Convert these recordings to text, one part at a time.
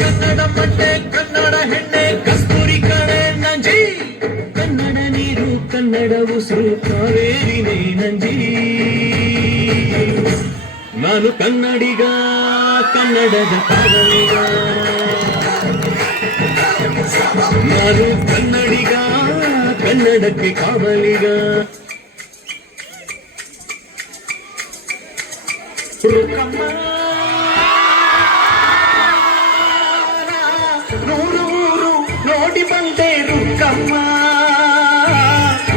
ಕನ್ನಡ ಮಟ್ಟೆ ಕನ್ನಡ ಹೆಣ್ಣೆ ಕಸ್ತೂರಿ ಕಣೆ ನಂಜಿ ಕನ್ನಡ ನೀರು ಕನ್ನಡ ಉಸಿರು ಕಾವೇರಿನೇ ನಂಜಿ ನಾನು ಕನ್ನಡಿಗ ಕನ್ನಡದ ಕಾವಲಿಗ ನಾನು ಕನ್ನಡಿಗ ಕನ್ನಡಕ್ಕೆ ಕಾವಲಿಗ ರುಕ್ಕಮ್ಮ ನೂರು ಊರು ನೋಡಿ ಬಂದೆ ರುಕ್ಕಮ್ಮ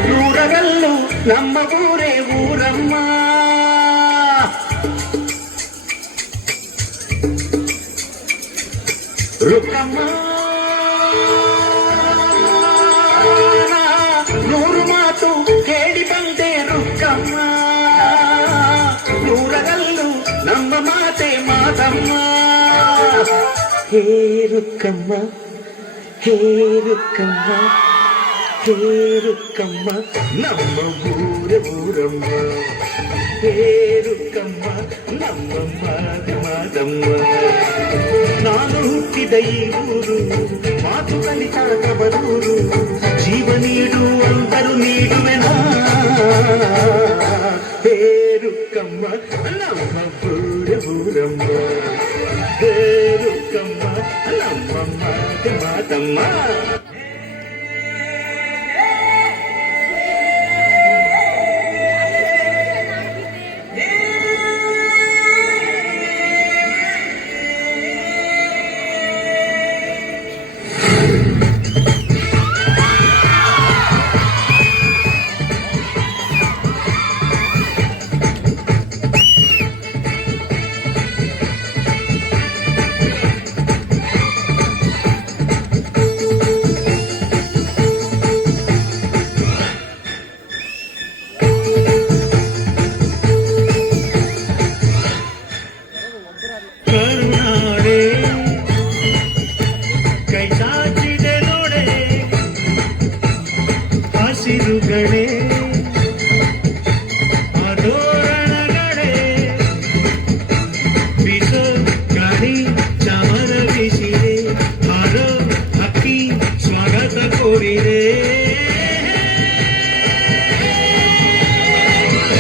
ನೂರರಲ್ಲೂ ನಮ್ಮ ಊರೇ ಊರಮ್ಮ ರುಕ್ಕಮ್ಮ ನೂರು ಮಾತು ಕೇಳಿ ಬಂದೆ ರುಕ್ಕಮ್ಮ ನೂರರಲ್ಲೂ ನಮ್ಮ ಮಾತೆ ಮಾತಮ್ಮ ಹೇ ರುಕ್ಕಮ್ಮ ಹೇ ರುಕ್ಕಮ್ಮ ಹೇ ರುಕ್ಕಮ್ಮ ನಮ್ಮ ಊರ ಊರಮ್ಮ ಹೇ ರುಕ್ಕಮ್ಮ ನಮ್ಮ ಮಾತಮ್ಮ ನಾನು ಹುಟ್ಟಿದ ಈ ಊರು ಮಾತು ಕಲಿತಾಗ ಬರೂರು ಜೀವ ನೀಡುವಂತರು ನೀಡುವೆನಾ ಹೇ ರುಕ್ಕಮ್ಮ ನಮ್ಮ ಊರ ಊರಮ್ಮ ಹೇ ರುಕ್ಕಮ್ಮ ನಮ್ಮ ಮಾತಮ್ಮ ಹಸಿರುಗಳೇ ಆದೋರಣಗಳೇ ಬಿಸೋ ಗಾಳಿ ಚಾಮರ ಬೀಸಿದೆ ಹಾರೋ ಹಕ್ಕಿ ಸ್ವಾಗತ ಕೋರಿದೆ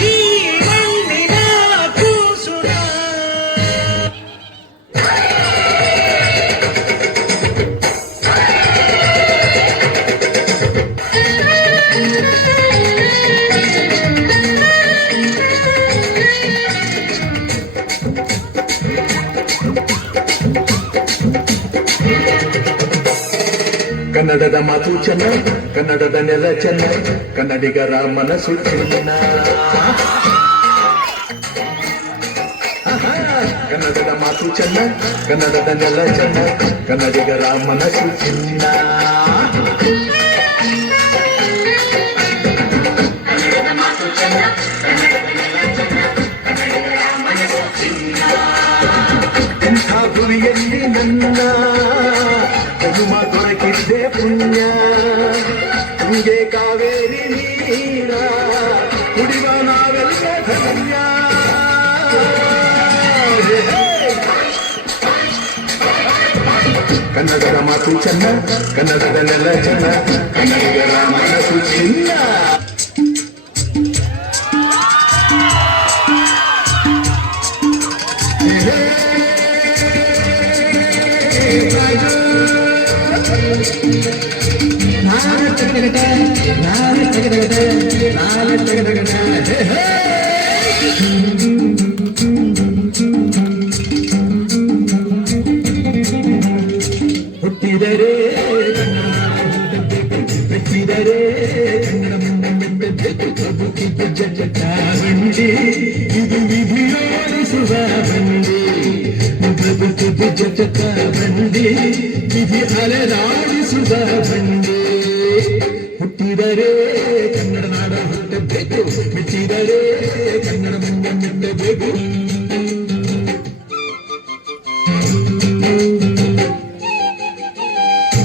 ಈ ಮಣ್ಣಿನ ಕೂಸುರ ಕನ್ನಡದ ಮಾತು ಚೆನ್ನ ಕನ್ನಡದ ನೆಲ ಚೆನ್ನ ಕನ್ನಡಿಗರ ಮನಸ್ಸು ಚೆನ್ನ ಕನ್ನಡದ ಮಾತು ಚೆನ್ನ ಕನ್ನಡದ ನೆಲ ಚೆನ್ನ ಕನ್ನಡಿಗರ ಮನಸ್ಸು ಚೆನ್ನ ಎಂಥ ಗುರಿಯಲ್ಲಿ ನನ್ನ ಜನ್ಮ ದೊರಕಿದ್ದೆ ಪುಣ್ಯ ತುಂಗೆ ಕಾವೇರಿ ನೀರ ಕುಡಿವ ನಾವೆಲ್ಲ ಧನ್ಯ ಕನ್ನಡದ ಮಾತು ಚೆನ್ನ ಕನ್ನಡದ ನೆಲ ಚೆನ್ನ ಕನ್ನಡಿಗರ ಮನಸ್ಸು ಚಿನ್ನ ಹುಟ್ಟಿದರೆ ಮೆಚ್ಚಿದರೆ ಬಂಡಿ ಇದು ವಿಧಿಯೋಡಿಸುವ ಬಂಡಿ ಜಟಕ ಬಂಡಿ ವಿಧಿ ಅಲೆದಾಡಿಸುವ ಬಂಡಿ ಹುಟ್ಟಿದರೆ ಕನ್ನಡ ನಾಡ ಹುಟ್ಟಬೇಕು ಮೆಚ್ಚಿದರೆ ಕನ್ನಡ ಮುಂದೆ ಮೆಟ್ಟಬೇಕು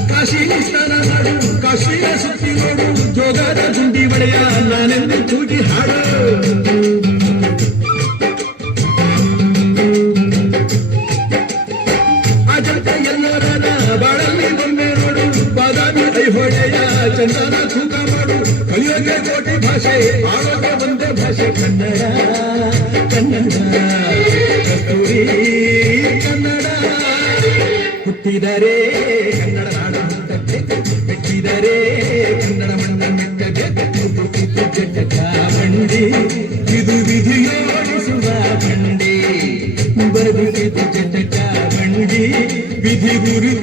ಕಾಶಿ ಸ್ನಾನ ಮಾಡು ಕಾಶಿಯ ಸುತ್ತಿ ನೋಡು ಜೋಗದ ಗುಂಡಿ ಒಡೆಯ ನಾನೆಂದು ಕೂಗಿ ಹಾಡು ಚಂದನ ತೂಕ ಮಾಡು ಕಲಿಯೋಗೆ ಕೋಟಿ ಭಾಷೆ ಆರೋಗ್ಯ ಒಂದೇ ಭಾಷೆ ಕನ್ನಡ ಕನ್ನಡ ಕಸ್ತೂರಿ ಕನ್ನಡ ಹುಟ್ಟಿದರೆ ಕನ್ನಡ ನಾಡು ಹುಟ್ಟಬೇಕು ಮೆಟ್ಟಿದರೆ ಕನ್ನಡ ಮಣ್ಣ ಮೆಟ್ಟಬೇಕು ಚಾಮಂಡಿ ಇದು ವಿಧಿಯೋಡಿಸುವ ಬಂಡಿ ಬದುಕಿದು ಚಾಮಂಡಿ ವಿಧಿ ಗುರು